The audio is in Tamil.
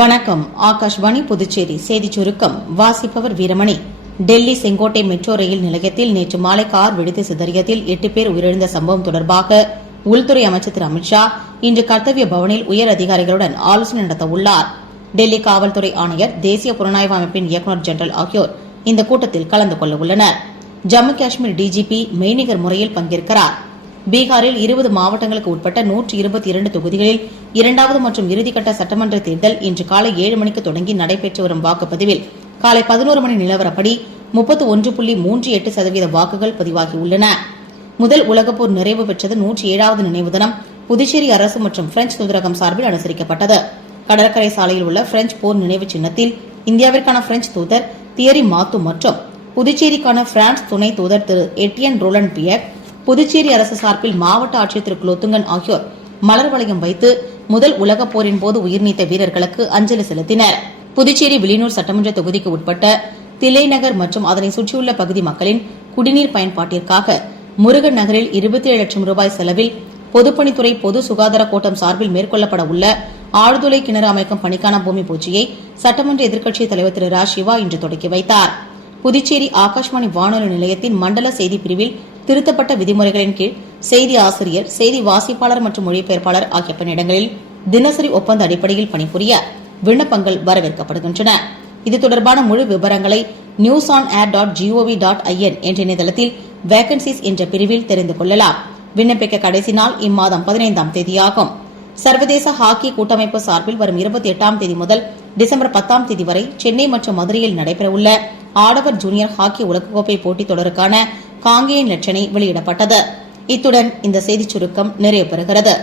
வணக்கம். ஆகாஷ்வாணி புதுச்சேரி செய்திச் சுருக்கம் வாசிப்பவர் வீரமணி. டெல்லி செங்கோட்டை மெட்ரோ ரயில் நிலையத்தில் நேற்று மாலை கார் வெடித்து சிதறியதில் 8 பேர் உயிரிழந்த சம்பவம் தொடர்பாக உள்துறை அமைச்சர் திரு அமித்ஷா இன்று கர்த்தவ்ய பவனில் உயர் அதிகாரிகளுடன் ஆலோசனை நடத்த உள்ளார். டெல்லி காவல்துறை ஆணையர், தேசிய புலனாய்வு அமைப்பின் இயக்குநர் ஜெனரல் ஆகியோர் இந்த கூட்டத்தில் கலந்து கொள்ள உள்ளனர். ஜம்மு காஷ்மீர் டிஜிபி மெய்நிகர் முறையில் பங்கேற்கிறார். பீகாரில் 20 மாவட்டங்களுக்கு உட்பட்ட 122 தொகுதிகளில் இரண்டாவது மற்றும் இறுதிக்கட்ட சட்டமன்ற தேர்தல் இன்று காலை 7 மணிக்கு தொடங்கி நடைபெற்று வரும் வாக்குப்பதிவில் காலை 11 மணி நிலவரப்படி 31.38% வாக்குகள் பதிவாகியுள்ளன. முதல் உலகப்போர் நிறைவு பெற்றது 107வது நினைவு தினம் புதுச்சேரி அரசு மற்றும் பிரெஞ்ச் தூதரகம் சார்பில் அனுசரிக்கப்பட்டது. கடற்கரை சாலையில் உள்ள பிரெஞ்ச் போர் நினைவு சின்னத்தில் இந்தியாவிற்கான பிரெஞ்ச் தூதர் தியரி மாத்து மற்றும் புதுச்சேரிக்கான பிரான்ஸ் துணை தூதர் திரு எட்டியன் ரோலண்ட் பியர், புதுச்சேரி அரசு சார்பில் மாவட்ட ஆட்சியர் திரு குலோத்துங்கன் ஆகியோர் மலர் வளையம் வைத்து முதல் உலகப் போரின் போது உயிர்நீத்த வீரர்களுக்கு அஞ்சலி செலுத்தினர். புதுச்சேரி வில்லியனூர் சட்டமன்ற தொகுதிக்கு உட்பட்ட தில்லைநகர் மற்றும் அதனை சுற்றியுள்ள பகுதி மக்களின் குடிநீர் பயன்பாட்டிற்காக முருகன் நகரில் 27 லட்சம் ரூபாய் செலவில் பொதுப்பணித்துறை பொது சுகாதார கோட்டம் சார்பில் மேற்கொள்ளப்பட உள்ள ஆழ்துளை கிணறு அமைக்கும் பணிக்கான பூமி பூஜையை சட்டமன்ற எதிர்க்கட்சித் தலைவர் திரு ரா சிவா இன்று தொடங்கி வைத்தார். புதுச்சேரி ஆகாஷ்வாணி வானொலி நிலையத்தின் மண்டல செய்தி பிரிவில் திருத்தப்பட்ட விதிமுறைகளின் கீழ் செய்தி ஆசிரியர், செய்தி வாசிப்பாளர் மற்றும் மொழிபெயர்ப்பாளர் ஆகிய பணியிடங்களில் தினசரி ஒப்பந்த அடிப்படையில் பணிபுரிய விண்ணப்பங்கள் வரவேற்கப்படுகின்றன. இது தொடர்பான முழு விவரங்களை newsonair.gov.in என்ற இணையதளத்தில் வேகன்சிஸ் என்ற பிரிவில் தெரிந்து கொள்ளலாம். விண்ணப்பிக்க கடைசி நாள் இம்மாதம் 15ஆம் தேதியாகும். சர்வதேச ஹாக்கி கூட்டமைப்பு சார்பில் வரும் 28ஆம் தேதி முதல் டிசம்பர் 10ஆம் தேதி வரை சென்னை மற்றும் மதுரையில் நடைபெறவுள்ள ஆடவர் ஜூனியர் ஹாக்கி உலகக்கோப்பை போட்டித் தொடருக்கான காங்கேயன் லட்சணை வெளியிடப்பட்டது. இத்துடன் இந்த செய்திச் சுருக்கம் நிறைவு பெறுகிறது.